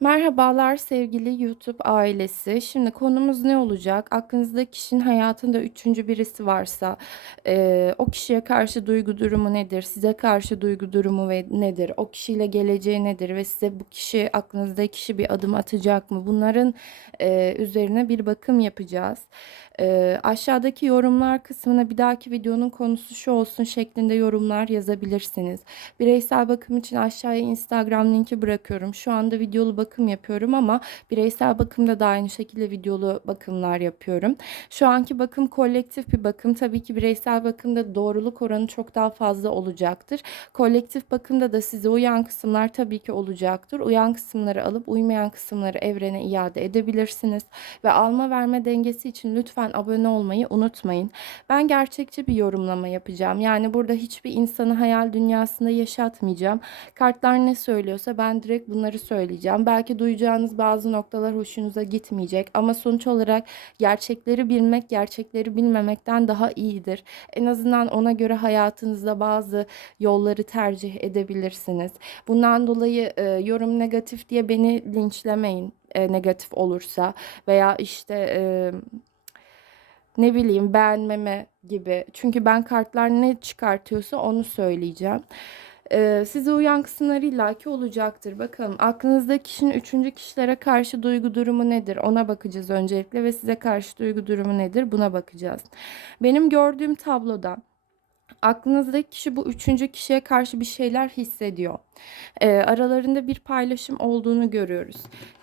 Merhabalar sevgili YouTube ailesi. Şimdi konumuz ne olacak? Aklınızda kişinin hayatında üçüncü birisi varsa eee, o kişiye karşı duygu durumu nedir? Size karşı duygu durumu ve nedir? O kişiyle geleceği nedir? Ve size bu kişi aklınızdaki kişi bir adım atacak mı? Bunların eee, üzerine bir bakım yapacağız. Eee, aşağıdaki yorumlar kısmına bir dahaki videonun konusu şu olsun şeklinde yorumlar yazabilirsiniz. Bireysel bakım için aşağıya Instagram linki bırakıyorum. Şu anda videolu bakım yapıyorum ama bireysel bakımda da aynı şekilde videolu bakımlar yapıyorum. Şu anki bakım kolektif bir bakım. Tabii ki bireysel bakımda doğruluk oranı çok daha fazla olacaktır. Kolektif bakımda da size uyan kısımlar tabii ki olacaktır. Uyan kısımları alıp uymayan kısımları evrene iade edebilirsiniz. Ve alma verme dengesi için lütfen abone olmayı unutmayın. Ben gerçekçi bir yorumlama yapacağım. Yani burada hiçbir insanı hayal dünyasında yaşatmayacağım. Kartlar ne söylüyorsa ben direkt bunları söyleyeceğim. Belki duyacağınız bazı noktalar hoşunuza gitmeyecek ama sonuç olarak gerçekleri bilmek gerçekleri bilmemekten daha iyidir. En azından ona göre hayatınızda bazı yolları tercih edebilirsiniz. Bundan dolayı e, yorum negatif diye beni linçlemeyin e, negatif olursa veya işte e, ne bileyim beğenmeme gibi. Çünkü ben kartlar ne çıkartıyorsa onu söyleyeceğim. Ee, size uyan kısımlar illaki olacaktır. Bakalım aklınızda kişinin üçüncü kişilere karşı duygu durumu nedir? Ona bakacağız öncelikle ve size karşı duygu durumu nedir? Buna bakacağız. Benim gördüğüm tabloda aklınızdaki kişi bu üçüncü kişiye karşı bir şeyler hissediyor. Ee, aralarında bir paylaşım olduğunu görüyoruz.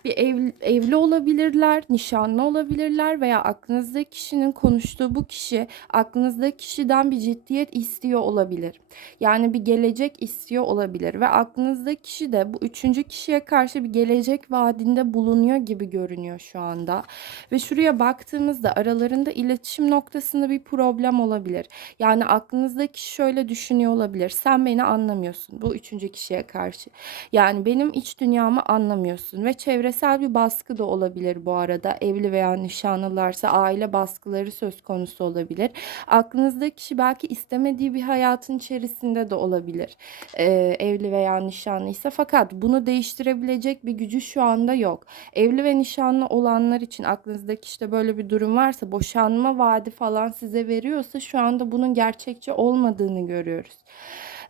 Bir ev, evli olabilirler, nişanlı olabilirler veya aklınızdaki kişinin konuştuğu bu kişi aklınızdaki kişiden bir ciddiyet istiyor olabilir. Yani bir gelecek istiyor olabilir ve aklınızdaki kişi de bu üçüncü kişiye karşı bir gelecek vaadinde bulunuyor gibi görünüyor şu anda. Ve şuraya baktığımızda aralarında iletişim noktasında bir problem olabilir. Yani aklınızdaki kişi şöyle düşünüyor olabilir. Sen beni anlamıyorsun bu üçüncü kişiye karşı. Yani benim iç dünyamı anlamıyorsun ve çevresel bir baskı da olabilir bu arada. Evli veya nişanlılarsa aile baskıları söz konusu olabilir. Aklınızdaki kişi belki istemediği bir hayatın içerisinde de olabilir. Ee, evli veya nişanlıysa fakat bunu değiştirebilecek bir gücü şu anda yok. Evli ve nişanlı olanlar için aklınızdaki işte böyle bir durum varsa boşanma vaadi falan size veriyorsa şu anda bunun gerçekçi olmadığını görüyoruz.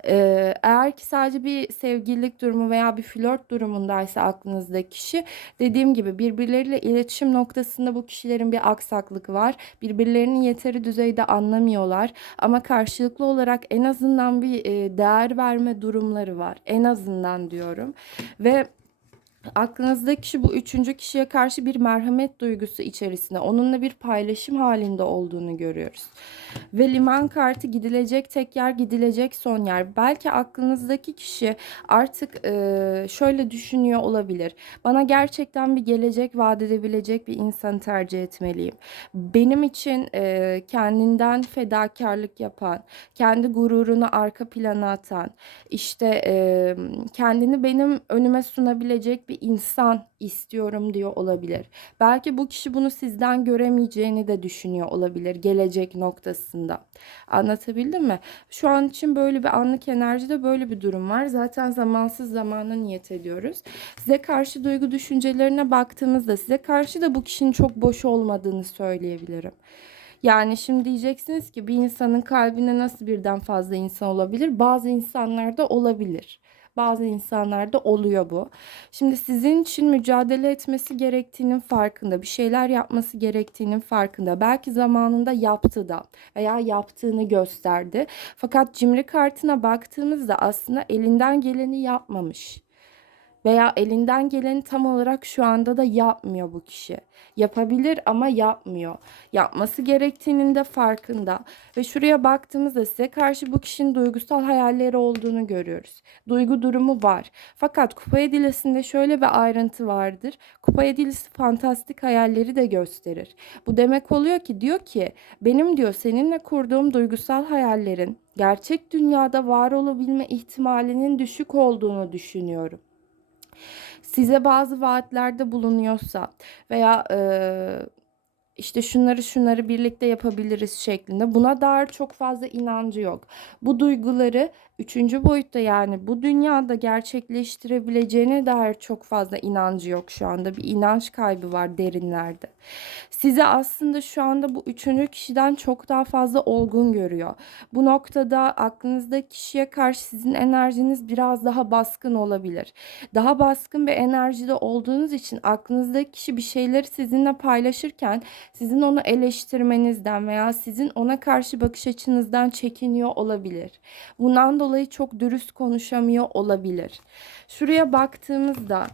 Ee, eğer ki sadece bir sevgililik durumu veya bir flört durumundaysa aklınızdaki kişi dediğim gibi birbirleriyle iletişim noktasında bu kişilerin bir aksaklık var. Birbirlerini yeteri düzeyde anlamıyorlar ama karşılıklı olarak en azından bir değer verme durumları var. En azından diyorum. Ve aklınızdaki kişi bu üçüncü kişiye karşı bir merhamet duygusu içerisinde onunla bir paylaşım halinde olduğunu görüyoruz. Ve liman kartı gidilecek tek yer gidilecek son yer. Belki aklınızdaki kişi artık e, şöyle düşünüyor olabilir. Bana gerçekten bir gelecek vaat edebilecek bir insanı tercih etmeliyim. Benim için e, kendinden fedakarlık yapan, kendi gururunu arka plana atan, işte e, kendini benim önüme sunabilecek bir insan istiyorum diyor olabilir. Belki bu kişi bunu sizden göremeyeceğini de düşünüyor olabilir gelecek noktasında. Anlatabildim mi? Şu an için böyle bir anlık enerjide böyle bir durum var. Zaten zamansız zamana niyet ediyoruz. Size karşı duygu düşüncelerine baktığımızda size karşı da bu kişinin çok boş olmadığını söyleyebilirim. Yani şimdi diyeceksiniz ki bir insanın kalbine nasıl birden fazla insan olabilir? Bazı insanlarda olabilir. Bazı insanlarda oluyor bu. Şimdi sizin için mücadele etmesi gerektiğinin farkında, bir şeyler yapması gerektiğinin farkında. Belki zamanında yaptı da veya yaptığını gösterdi. Fakat cimri kartına baktığımızda aslında elinden geleni yapmamış veya elinden geleni tam olarak şu anda da yapmıyor bu kişi. Yapabilir ama yapmıyor. Yapması gerektiğinin de farkında. Ve şuraya baktığımızda size karşı bu kişinin duygusal hayalleri olduğunu görüyoruz. Duygu durumu var. Fakat kupa edilisinde şöyle bir ayrıntı vardır. Kupa edilisi fantastik hayalleri de gösterir. Bu demek oluyor ki diyor ki benim diyor seninle kurduğum duygusal hayallerin gerçek dünyada var olabilme ihtimalinin düşük olduğunu düşünüyorum size bazı vaatlerde bulunuyorsa veya e, işte şunları şunları birlikte yapabiliriz şeklinde. Buna dair çok fazla inancı yok. Bu duyguları üçüncü boyutta yani bu dünyada gerçekleştirebileceğine dair çok fazla inancı yok şu anda. Bir inanç kaybı var derinlerde. Sizi aslında şu anda bu üçüncü kişiden çok daha fazla olgun görüyor. Bu noktada aklınızdaki kişiye karşı sizin enerjiniz biraz daha baskın olabilir. Daha baskın bir enerjide olduğunuz için aklınızdaki kişi bir şeyleri sizinle paylaşırken sizin onu eleştirmenizden veya sizin ona karşı bakış açınızdan çekiniyor olabilir. Bundan dolayı çok dürüst konuşamıyor olabilir. Şuraya baktığımızda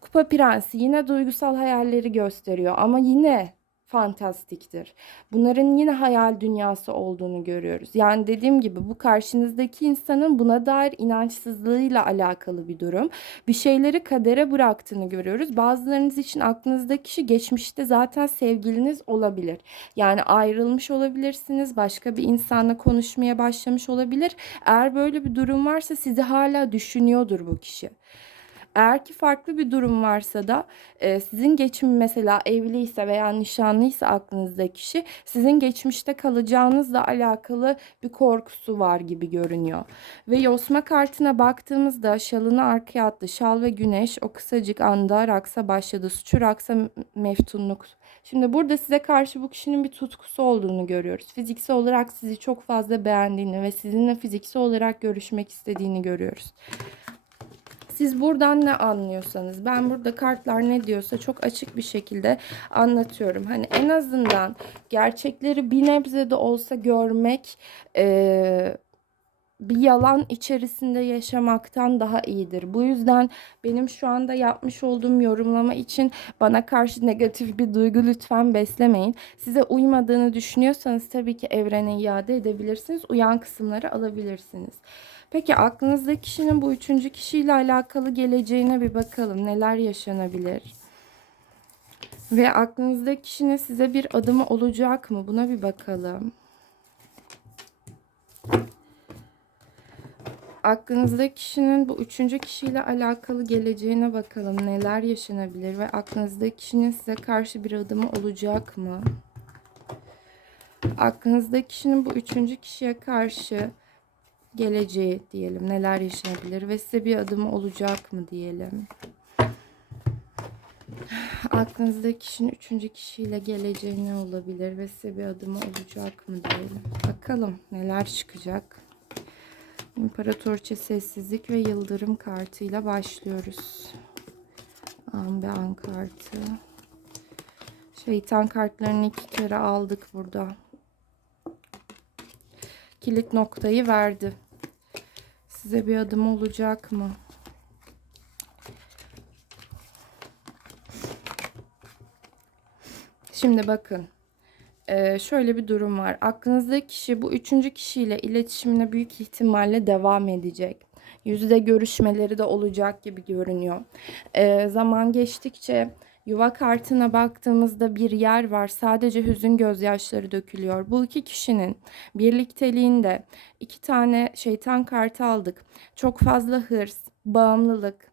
Kupa Prensi yine duygusal hayalleri gösteriyor ama yine fantastiktir. Bunların yine hayal dünyası olduğunu görüyoruz. Yani dediğim gibi bu karşınızdaki insanın buna dair inançsızlığıyla alakalı bir durum. Bir şeyleri kadere bıraktığını görüyoruz. Bazılarınız için aklınızdaki kişi geçmişte zaten sevgiliniz olabilir. Yani ayrılmış olabilirsiniz. Başka bir insanla konuşmaya başlamış olabilir. Eğer böyle bir durum varsa sizi hala düşünüyordur bu kişi. Eğer ki farklı bir durum varsa da e, sizin geçim mesela evliyse veya nişanlıysa aklınızdaki kişi sizin geçmişte kalacağınızla alakalı bir korkusu var gibi görünüyor. Ve Yosma kartına baktığımızda şalını arkaya attı. Şal ve güneş o kısacık anda raksa başladı. Suçu raksa meftunluk. Şimdi burada size karşı bu kişinin bir tutkusu olduğunu görüyoruz. Fiziksel olarak sizi çok fazla beğendiğini ve sizinle fiziksel olarak görüşmek istediğini görüyoruz. Siz buradan ne anlıyorsanız ben burada kartlar ne diyorsa çok açık bir şekilde anlatıyorum. Hani en azından gerçekleri bir nebze de olsa görmek e, bir yalan içerisinde yaşamaktan daha iyidir. Bu yüzden benim şu anda yapmış olduğum yorumlama için bana karşı negatif bir duygu lütfen beslemeyin. Size uymadığını düşünüyorsanız tabii ki evrene iade edebilirsiniz. Uyan kısımları alabilirsiniz. Peki aklınızdaki kişinin bu üçüncü kişiyle alakalı geleceğine bir bakalım. Neler yaşanabilir? Ve aklınızdaki kişinin size bir adımı olacak mı? Buna bir bakalım. Aklınızdaki kişinin bu üçüncü kişiyle alakalı geleceğine bakalım. Neler yaşanabilir ve aklınızdaki kişinin size karşı bir adımı olacak mı? Aklınızdaki kişinin bu üçüncü kişiye karşı geleceği diyelim. Neler yaşanabilir ve size bir adım olacak mı diyelim. Aklınızda kişinin üçüncü kişiyle geleceği ne olabilir ve size bir adım olacak mı diyelim. Bakalım neler çıkacak. İmparatorçe sessizlik ve yıldırım kartıyla başlıyoruz. An be an kartı. Şeytan kartlarını iki kere aldık burada kilit noktayı verdi. Size bir adım olacak mı? Şimdi bakın. Ee, şöyle bir durum var. Aklınızdaki kişi bu üçüncü kişiyle iletişimine büyük ihtimalle devam edecek. Yüzde görüşmeleri de olacak gibi görünüyor. Ee, zaman geçtikçe Yuva kartına baktığımızda bir yer var. Sadece hüzün gözyaşları dökülüyor. Bu iki kişinin birlikteliğinde iki tane şeytan kartı aldık. Çok fazla hırs, bağımlılık,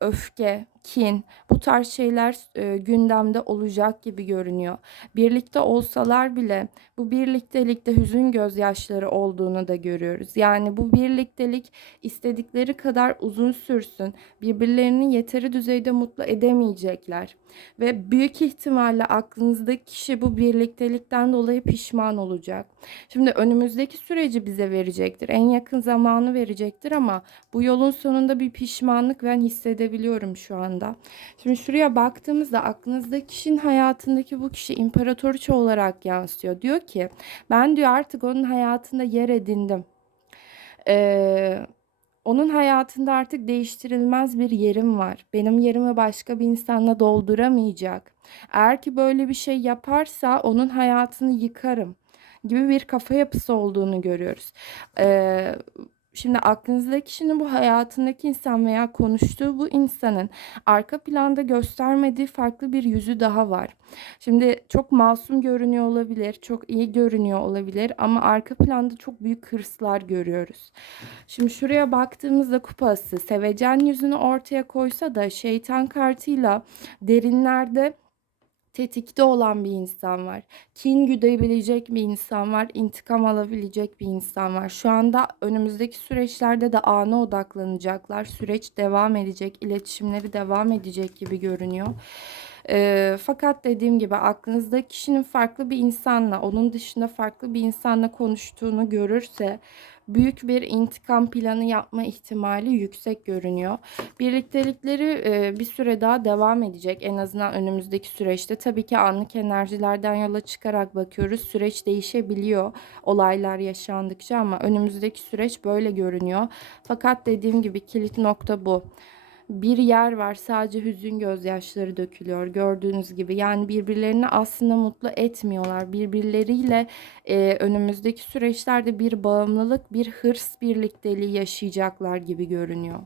öfke, kin bu tarz şeyler e, gündemde olacak gibi görünüyor. Birlikte olsalar bile bu birliktelikte hüzün gözyaşları olduğunu da görüyoruz. Yani bu birliktelik istedikleri kadar uzun sürsün. Birbirlerini yeteri düzeyde mutlu edemeyecekler. Ve büyük ihtimalle aklınızdaki kişi bu birliktelikten dolayı pişman olacak. Şimdi önümüzdeki süreci bize verecektir. En yakın zamanı verecektir ama bu yolun sonunda bir pişmanlık ben hissedebiliyorum şu an anda. Şimdi şuraya baktığımızda aklınızda kişinin hayatındaki bu kişi imparatoriçe olarak yansıyor. Diyor ki ben diyor artık onun hayatında yer edindim. Ee, onun hayatında artık değiştirilmez bir yerim var. Benim yerimi başka bir insanla dolduramayacak. Eğer ki böyle bir şey yaparsa onun hayatını yıkarım gibi bir kafa yapısı olduğunu görüyoruz. Ee, Şimdi aklınızdaki kişinin bu hayatındaki insan veya konuştuğu bu insanın arka planda göstermediği farklı bir yüzü daha var. Şimdi çok masum görünüyor olabilir, çok iyi görünüyor olabilir ama arka planda çok büyük hırslar görüyoruz. Şimdi şuraya baktığımızda kupası sevecen yüzünü ortaya koysa da şeytan kartıyla derinlerde tetikte olan bir insan var. Kin güdebilecek bir insan var. intikam alabilecek bir insan var. Şu anda önümüzdeki süreçlerde de ana odaklanacaklar. Süreç devam edecek, iletişimleri devam edecek gibi görünüyor. E, fakat dediğim gibi aklınızda kişinin farklı bir insanla, onun dışında farklı bir insanla konuştuğunu görürse büyük bir intikam planı yapma ihtimali yüksek görünüyor. Birliktelikleri e, bir süre daha devam edecek en azından önümüzdeki süreçte. Tabii ki anlık enerjilerden yola çıkarak bakıyoruz. Süreç değişebiliyor olaylar yaşandıkça ama önümüzdeki süreç böyle görünüyor. Fakat dediğim gibi kilit nokta bu bir yer var sadece hüzün gözyaşları dökülüyor gördüğünüz gibi. Yani birbirlerini aslında mutlu etmiyorlar. Birbirleriyle e, önümüzdeki süreçlerde bir bağımlılık, bir hırs birlikteliği yaşayacaklar gibi görünüyor.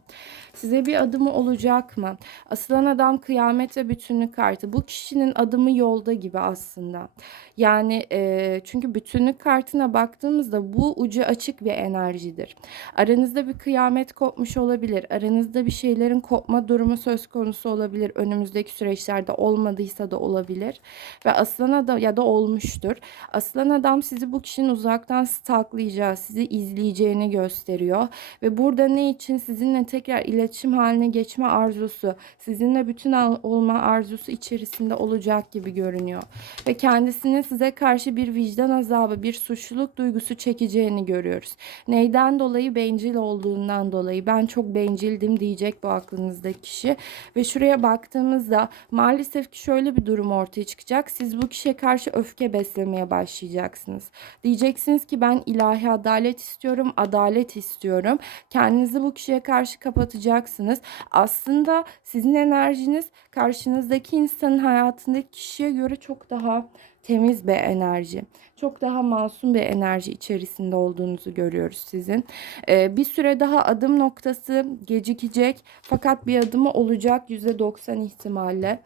Size bir adımı olacak mı? Asılan adam kıyamet ve bütünlük kartı. Bu kişinin adımı yolda gibi aslında. Yani e, çünkü bütünlük kartına baktığımızda bu ucu açık bir enerjidir. Aranızda bir kıyamet kopmuş olabilir. Aranızda bir şeylerin kopma durumu söz konusu olabilir. Önümüzdeki süreçlerde olmadıysa da olabilir. Ve aslan adam ya da olmuştur. Aslan adam sizi bu kişinin uzaktan stalklayacağı, sizi izleyeceğini gösteriyor. Ve burada ne için sizinle tekrar iletişim haline geçme arzusu, sizinle bütün olma arzusu içerisinde olacak gibi görünüyor. Ve kendisinin size karşı bir vicdan azabı, bir suçluluk duygusu çekeceğini görüyoruz. Neyden dolayı? Bencil olduğundan dolayı. Ben çok bencildim diyecek bu aklınızdaki kişi. Ve şuraya baktığımızda maalesef ki şöyle bir durum ortaya çıkacak. Siz bu kişiye karşı öfke beslemeye başlayacaksınız. Diyeceksiniz ki ben ilahi adalet istiyorum, adalet istiyorum. Kendinizi bu kişiye karşı kapatacaksınız. Aslında sizin enerjiniz karşınızdaki insanın hayatındaki kişiye göre çok daha temiz bir enerji. Çok daha masum bir enerji içerisinde olduğunuzu görüyoruz sizin. Ee, bir süre daha adım noktası gecikecek fakat bir adımı olacak %90 ihtimalle.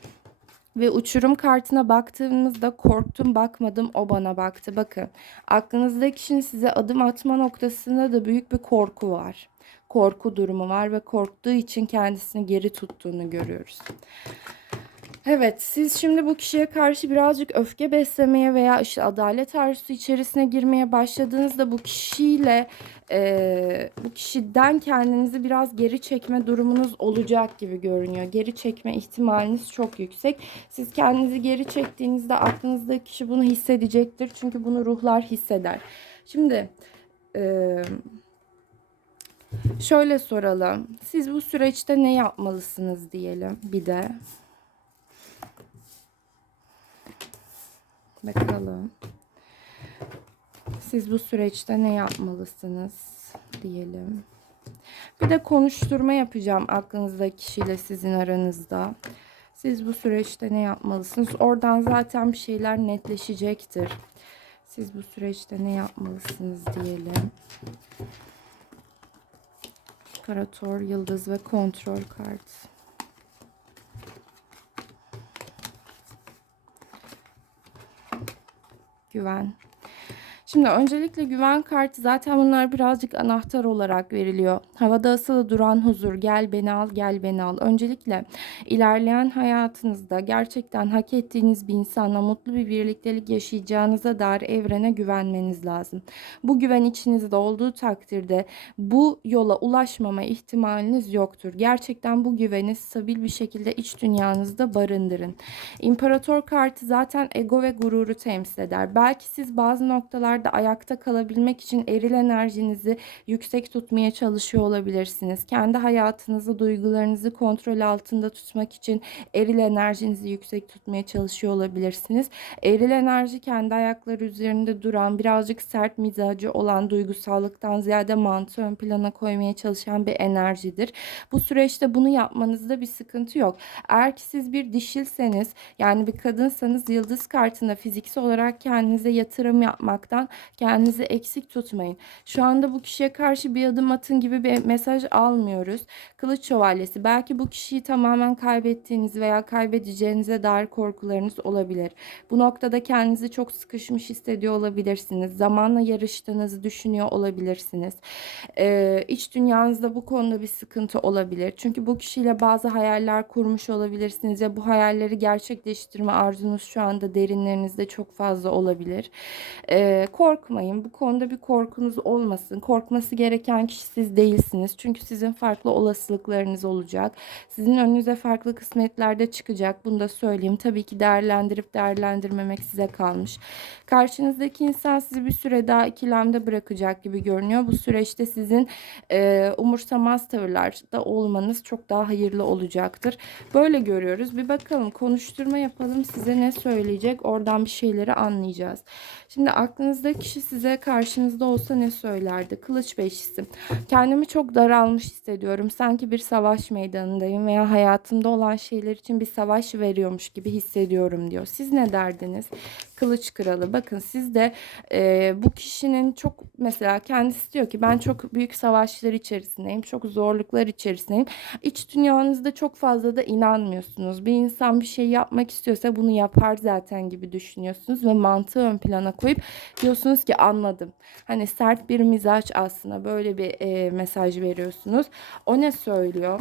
Ve uçurum kartına baktığımızda korktum bakmadım o bana baktı. Bakın aklınızdaki kişinin size adım atma noktasında da büyük bir korku var. Korku durumu var ve korktuğu için kendisini geri tuttuğunu görüyoruz. Evet, siz şimdi bu kişiye karşı birazcık öfke beslemeye veya işte adalet arzusu içerisine girmeye başladığınızda bu kişiyle e, bu kişiden kendinizi biraz geri çekme durumunuz olacak gibi görünüyor. Geri çekme ihtimaliniz çok yüksek. Siz kendinizi geri çektiğinizde aklınızdaki kişi bunu hissedecektir. Çünkü bunu ruhlar hisseder. Şimdi e, şöyle soralım. Siz bu süreçte ne yapmalısınız diyelim bir de. Bakalım. Siz bu süreçte ne yapmalısınız diyelim. Bir de konuşturma yapacağım aklınızdaki kişiyle sizin aranızda. Siz bu süreçte ne yapmalısınız? Oradan zaten bir şeyler netleşecektir. Siz bu süreçte ne yapmalısınız diyelim. Karator, yıldız ve kontrol kartı. Güven. Şimdi öncelikle güven kartı zaten bunlar birazcık anahtar olarak veriliyor. Havada asılı duran huzur, gel beni al, gel beni al. Öncelikle ilerleyen hayatınızda gerçekten hak ettiğiniz bir insanla mutlu bir birliktelik yaşayacağınıza dair evrene güvenmeniz lazım. Bu güven içinizde olduğu takdirde bu yola ulaşmama ihtimaliniz yoktur. Gerçekten bu güveni stabil bir şekilde iç dünyanızda barındırın. İmparator kartı zaten ego ve gururu temsil eder. Belki siz bazı noktalarda ayakta kalabilmek için eril enerjinizi yüksek tutmaya çalışıyor olabilirsiniz. Kendi hayatınızı, duygularınızı kontrol altında tutmak için eril enerjinizi yüksek tutmaya çalışıyor olabilirsiniz. Eril enerji kendi ayakları üzerinde duran, birazcık sert mizacı olan duygusallıktan ziyade mantığı ön plana koymaya çalışan bir enerjidir. Bu süreçte bunu yapmanızda bir sıkıntı yok. Eğer ki siz bir dişilseniz yani bir kadınsanız yıldız kartında fiziksel olarak kendinize yatırım yapmaktan kendinizi eksik tutmayın. Şu anda bu kişiye karşı bir adım atın gibi bir e, mesaj almıyoruz. Kılıç şövalyesi. Belki bu kişiyi tamamen kaybettiğiniz veya kaybedeceğinize dair korkularınız olabilir. Bu noktada kendinizi çok sıkışmış hissediyor olabilirsiniz. Zamanla yarıştığınızı düşünüyor olabilirsiniz. Ee, iç dünyanızda bu konuda bir sıkıntı olabilir. Çünkü bu kişiyle bazı hayaller kurmuş olabilirsiniz ve bu hayalleri gerçekleştirme arzunuz şu anda derinlerinizde çok fazla olabilir. Ee, korkmayın. Bu konuda bir korkunuz olmasın. Korkması gereken kişi siz değilsiniz. Çünkü sizin farklı olasılıklarınız olacak. Sizin önünüze farklı kısmetlerde çıkacak. Bunu da söyleyeyim. Tabii ki değerlendirip değerlendirmemek size kalmış. Karşınızdaki insan sizi bir süre daha ikilemde bırakacak gibi görünüyor. Bu süreçte sizin e, umursamaz tavırlarda olmanız çok daha hayırlı olacaktır. Böyle görüyoruz. Bir bakalım konuşturma yapalım. Size ne söyleyecek? Oradan bir şeyleri anlayacağız. Şimdi aklınızdaki kişi size karşınızda olsa ne söylerdi? Kılıç beşisi. Kendimi çok daralmış hissediyorum. Sanki bir savaş meydanındayım veya hayatımda olan şeyler için bir savaş veriyormuş gibi hissediyorum diyor. Siz ne derdiniz? Kılıç kralı. Bakın siz de e, bu kişinin çok mesela kendisi diyor ki ben çok büyük savaşlar içerisindeyim. Çok zorluklar içerisindeyim. İç dünyanızda çok fazla da inanmıyorsunuz. Bir insan bir şey yapmak istiyorsa bunu yapar zaten gibi düşünüyorsunuz ve mantığı ön plana koyup diyorsunuz ki anladım. Hani sert bir mizaç aslında böyle bir e, mesaj veriyorsunuz. O ne söylüyor?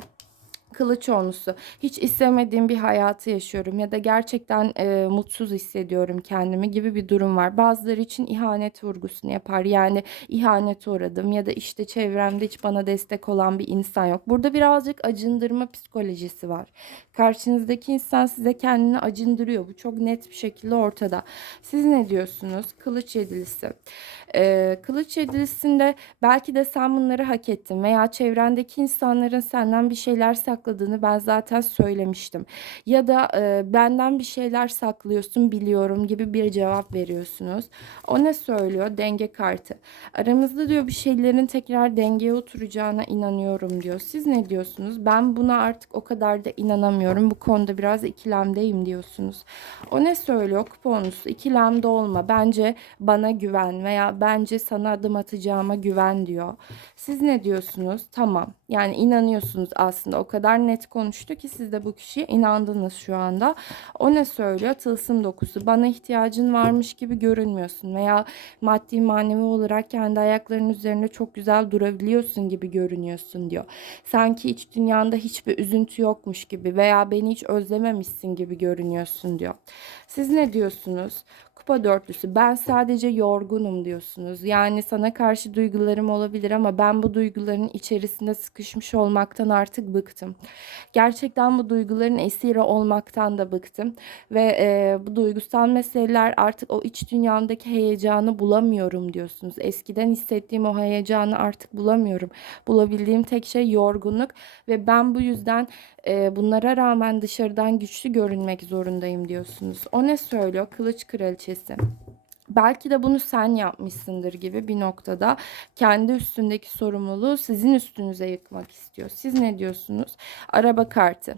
Kılıç onlusu. Hiç istemediğim bir hayatı yaşıyorum ya da gerçekten e, mutsuz hissediyorum kendimi gibi bir durum var. Bazıları için ihanet vurgusunu yapar. Yani ihanet uğradım ya da işte çevremde hiç bana destek olan bir insan yok. Burada birazcık acındırma psikolojisi var. Karşınızdaki insan size kendini acındırıyor. Bu çok net bir şekilde ortada. Siz ne diyorsunuz? Kılıç yedilisi. Ee, kılıç yedilisinde belki de sen bunları hak ettin veya çevrendeki insanların senden bir şeyler sakladığını ben zaten söylemiştim. Ya da e, benden bir şeyler saklıyorsun biliyorum gibi bir cevap veriyorsunuz. O ne söylüyor? Denge kartı. Aramızda diyor bir şeylerin tekrar dengeye oturacağına inanıyorum diyor. Siz ne diyorsunuz? Ben buna artık o kadar da inanamıyorum. Bu konuda biraz ikilemdeyim diyorsunuz. O ne söylüyor? Kuponusu. İkilemde olma. Bence bana güven veya bence sana adım atacağıma güven diyor. Siz ne diyorsunuz? Tamam. Yani inanıyorsunuz aslında. O kadar net konuştu ki siz de bu kişiye inandınız şu anda. O ne söylüyor? Tılsım dokusu. Bana ihtiyacın varmış gibi görünmüyorsun veya maddi manevi olarak kendi ayaklarının üzerinde çok güzel durabiliyorsun gibi görünüyorsun diyor. Sanki iç dünyanda hiçbir üzüntü yokmuş gibi veya beni hiç özlememişsin gibi görünüyorsun diyor. Siz ne diyorsunuz? Kupa dörtlüsü. Ben sadece yorgunum diyorsunuz. Yani sana karşı duygularım olabilir ama ben bu duyguların içerisinde sıkışmış olmaktan artık bıktım. Gerçekten bu duyguların esiri olmaktan da bıktım. Ve e, bu duygusal meseleler artık o iç dünyamdaki heyecanı bulamıyorum diyorsunuz. Eskiden hissettiğim o heyecanı artık bulamıyorum. Bulabildiğim tek şey yorgunluk ve ben bu yüzden e, bunlara rağmen dışarıdan güçlü görünmek zorundayım diyorsunuz. O ne söylüyor? Kılıç kraliçesi. Belki de bunu sen yapmışsındır gibi bir noktada kendi üstündeki sorumluluğu sizin üstünüze yıkmak istiyor. Siz ne diyorsunuz? Araba kartı.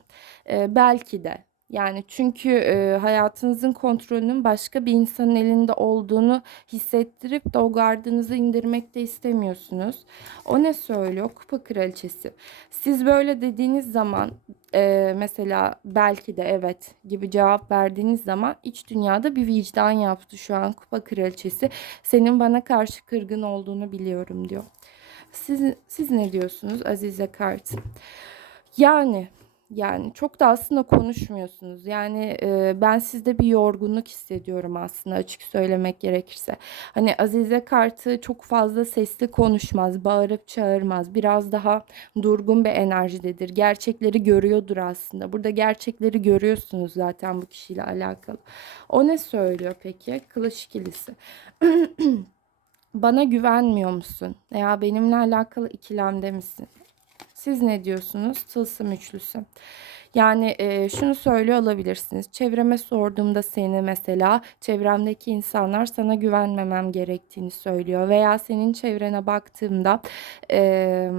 Ee, belki de yani çünkü e, hayatınızın kontrolünün başka bir insanın elinde olduğunu hissettirip de o gardınızı indirmek de istemiyorsunuz. O ne söylüyor? Kupa kraliçesi. Siz böyle dediğiniz zaman e, mesela belki de evet gibi cevap verdiğiniz zaman iç dünyada bir vicdan yaptı şu an kupa kraliçesi. Senin bana karşı kırgın olduğunu biliyorum diyor. Siz, siz ne diyorsunuz Azize Kart? Yani yani çok da aslında konuşmuyorsunuz. Yani e, ben sizde bir yorgunluk hissediyorum aslında açık söylemek gerekirse. Hani Azize Kartı çok fazla sesli konuşmaz, bağırıp çağırmaz. Biraz daha durgun bir enerjidedir. Gerçekleri görüyordur aslında. Burada gerçekleri görüyorsunuz zaten bu kişiyle alakalı. O ne söylüyor peki? Kılıç ikilisi. Bana güvenmiyor musun? Veya benimle alakalı ikilemde misin? Siz ne diyorsunuz? Tılsım üçlüsü. Yani e, şunu söylüyor olabilirsiniz. Çevreme sorduğumda seni mesela çevremdeki insanlar sana güvenmemem gerektiğini söylüyor. Veya senin çevrene baktığımda e,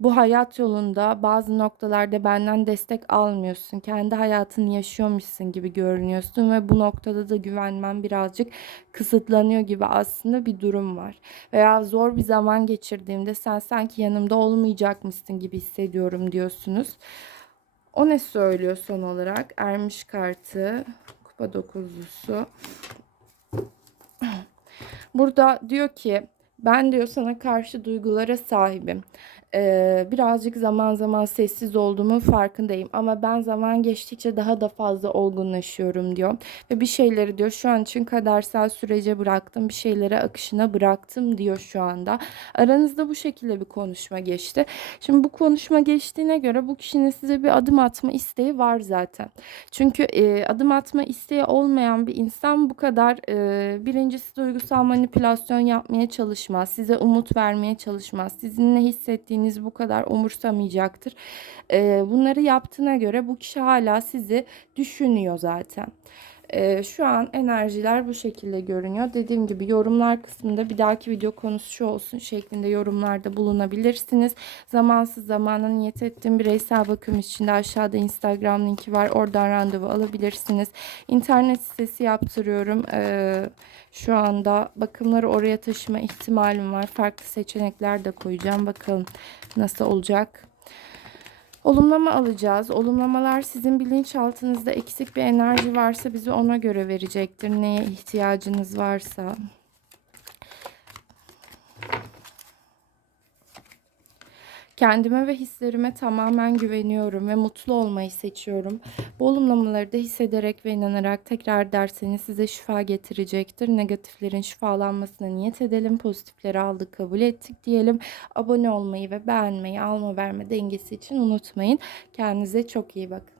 bu hayat yolunda bazı noktalarda benden destek almıyorsun. Kendi hayatını yaşıyormuşsun gibi görünüyorsun ve bu noktada da güvenmen birazcık kısıtlanıyor gibi aslında bir durum var. Veya zor bir zaman geçirdiğimde sen sanki yanımda olmayacakmışsın gibi hissediyorum diyorsunuz. O ne söylüyor son olarak? Ermiş kartı, kupa dokuzlusu. Burada diyor ki ben diyor sana karşı duygulara sahibim. Ee, birazcık zaman zaman sessiz olduğumun farkındayım ama ben zaman geçtikçe daha da fazla olgunlaşıyorum diyor. Ve bir şeyleri diyor şu an için kadersel sürece bıraktım, bir şeyleri akışına bıraktım diyor şu anda. Aranızda bu şekilde bir konuşma geçti. Şimdi bu konuşma geçtiğine göre bu kişinin size bir adım atma isteği var zaten. Çünkü e, adım atma isteği olmayan bir insan bu kadar e, birincisi duygusal manipülasyon yapmaya çalışmaz. Size umut vermeye çalışmaz. Sizin ne hissettiğiniz bu kadar umursamayacaktır. E, bunları yaptığına göre bu kişi hala sizi düşünüyor zaten. E, şu an enerjiler bu şekilde görünüyor. Dediğim gibi yorumlar kısmında bir dahaki video konusu şu olsun şeklinde yorumlarda bulunabilirsiniz. Zamansız zamana niyet ettiğim bireysel bakım için de aşağıda Instagram linki var. Oradan randevu alabilirsiniz. İnternet sitesi yaptırıyorum. E, şu anda bakımları oraya taşıma ihtimalim var. Farklı seçenekler de koyacağım. Bakalım nasıl olacak. Olumlama alacağız. Olumlamalar sizin bilinçaltınızda eksik bir enerji varsa bizi ona göre verecektir. Neye ihtiyacınız varsa. Kendime ve hislerime tamamen güveniyorum ve mutlu olmayı seçiyorum. Bu olumlamaları da hissederek ve inanarak tekrar derseniz size şifa getirecektir. Negatiflerin şifalanmasına niyet edelim. Pozitifleri aldık, kabul ettik diyelim. Abone olmayı ve beğenmeyi, alma verme dengesi için unutmayın. Kendinize çok iyi bakın.